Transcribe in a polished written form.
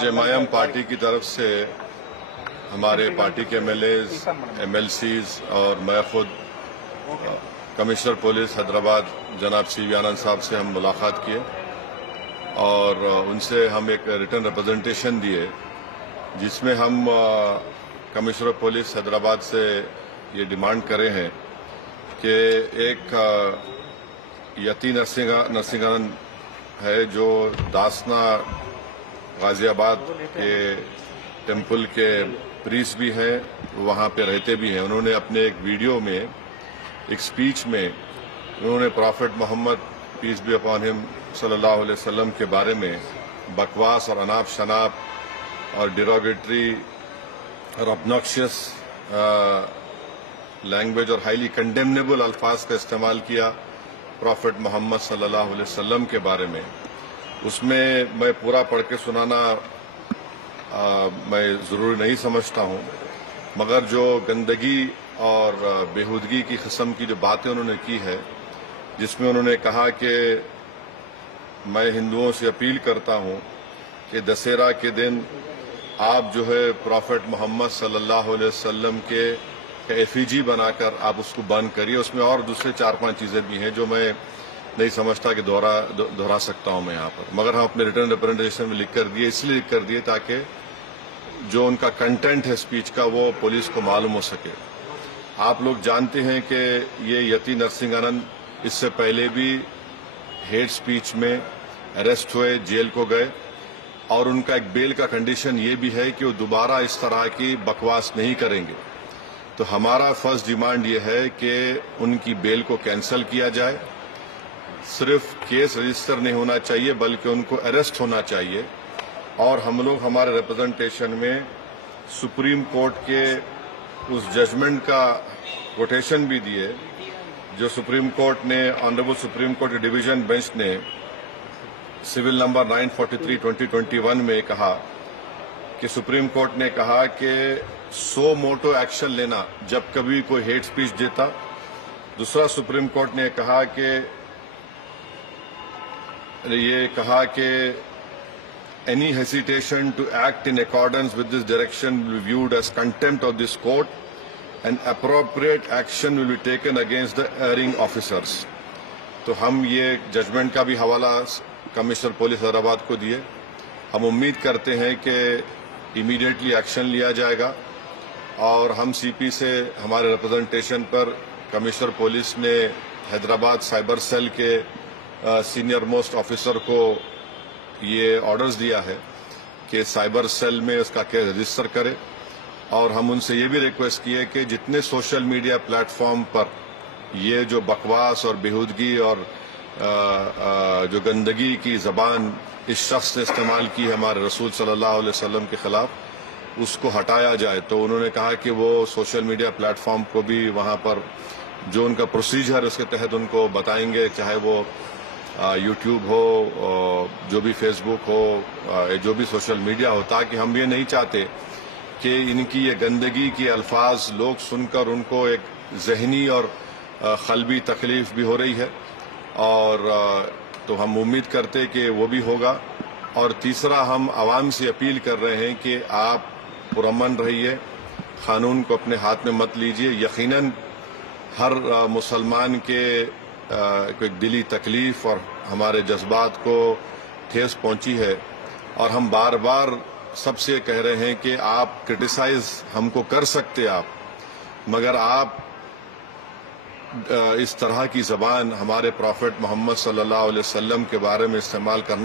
जमायम party की तरफ से हमारे पार्टी के एमएलएज, एमएलसीज और मैं खुद कमिश्नर पुलिस हैदराबाद जनाब सीवी आनंद साहब से हम मुलाकात किए और उनसे हम एक रिटर्न रिप्रेजेंटेशन दिए जिसमें हम कमिश्नर पुलिस हैदराबाद से ये डिमांड करे हैं कि एक यती नरसिंहानंद है जो दासना गाजियाबाद के टेम्पल के प्रीस्ट भी हैं, वहाँ पे रहते भी हैं। उन्होंने अपने एक वीडियो में, एक स्पीच में उन्होंने prophet Muhammad peace be upon him सल्लल्लाहु अलैहि वसल्लम के बारे में बकवास और अनाप शनाप और डिरोगेटरी और ऑब्नॉक्शियस लैंग्वेज और हाईली कंडेमनेबल अल्फाज का इस्तेमाल किया प्रॉफेट मोहम्मद सल्लल्लाहु अलैहि वसल्लम के बारे में। उसमें मैं पूरा पढ़ के सुनाना मैं ज़रूरी नहीं समझता हूँ, मगर जो गंदगी और बेहूदगी की किस्म की जो बातें उन्होंने की है, जिसमें उन्होंने कहा कि मैं हिंदुओं से अपील करता हूँ कि दशहरा के दिन आप जो है प्रॉफेट मोहम्मद सल्लल्लाहु अलैहि वसल्लम के एफिजी बनाकर आप उसको बंद करिए। उसमें और दूसरे 4-5 चीज़ें भी हैं जो मैं नहीं समझता कि दोहरा सकता हूं मैं यहाँ पर, मगर हम अपने रिटर्न रिप्रेजेंटेशन में लिख कर दिए, इसलिए लिख कर दिए ताकि जो उनका कंटेंट है स्पीच का वो पुलिस को मालूम हो सके। आप लोग जानते हैं कि ये यती नरसिंहानंद इससे पहले भी हेट स्पीच में अरेस्ट हुए, जेल को गए और उनका एक बेल का कंडीशन ये भी है कि वो दोबारा इस तरह की बकवास नहीं करेंगे। तो हमारा फर्स्ट डिमांड ये है कि उनकी बेल को कैंसिल किया जाए। सिर्फ केस रजिस्टर नहीं होना चाहिए बल्कि उनको अरेस्ट होना चाहिए। और हम लोग हमारे रिप्रेजेंटेशन में सुप्रीम कोर्ट के उस जजमेंट का कोटेशन भी दिए जो सुप्रीम कोर्ट ने, honourable supreme court division bench ने सिविल नंबर 943/2021 में कहा कि सुप्रीम कोर्ट ने कहा कि सो मोटो एक्शन लेना जब कभी कोई हेट स्पीच देता। दूसरा सुप्रीम कोर्ट ने कहा कि any hesitation to act in accordance with this direction will be viewed as contempt of this court and appropriate action will be taken against the erring officers. तो हम ये judgement का भी हवाला कमिश्नर पुलिस हैदराबाद को दिए। हम उम्मीद करते हैं कि इमीडिएटली एक्शन लिया जाएगा और हम सीपी से हमारे रिप्रेजेंटेशन पर कमिश्नर पुलिस ने हैदराबाद साइबर सेल के सीनियर मोस्ट ऑफिसर को ये ऑर्डर्स दिया है कि साइबर सेल में उसका केस रजिस्टर करे। और हम उनसे ये भी रिक्वेस्ट की है कि जितने सोशल मीडिया प्लेटफॉर्म पर ये जो बकवास और बेहूदगी और जो गंदगी की ज़बान इस शख्स ने इस्तेमाल की है हमारे रसूल सल्लल्लाहु अलैहि वसल्लम के खिलाफ, उसको हटाया जाए। तो उन्होंने कहा कि वो सोशल मीडिया प्लेटफॉर्म को भी वहाँ पर जो उनका प्रोसीजर है उसके तहत उनको बताएंगे, चाहे वो यूट्यूब हो, जो भी फेसबुक हो, जो भी सोशल मीडिया हो, ताकि हम ये नहीं चाहते कि इनकी ये गंदगी के अल्फाज लोग सुनकर उनको एक जहनी और क़ल्बी तकलीफ भी हो रही है। और तो हम उम्मीद करते कि वो भी होगा। और तीसरा, हम आवाम से अपील कर रहे हैं कि आप पुरअमन रहिए, कानून को अपने हाथ में मत लीजिए। यकीनन हर मुसलमान के कोई दिली तकलीफ और हमारे जज्बात को ठेस पहुंची है और हम बार बार सबसे कह रहे हैं कि आप क्रिटिसाइज हमको कर सकते आप, मगर आप इस तरह की ज़बान हमारे प्रॉफेट मोहम्मद सल्लल्लाहु अलैहि वसल्लम के बारे में इस्तेमाल करना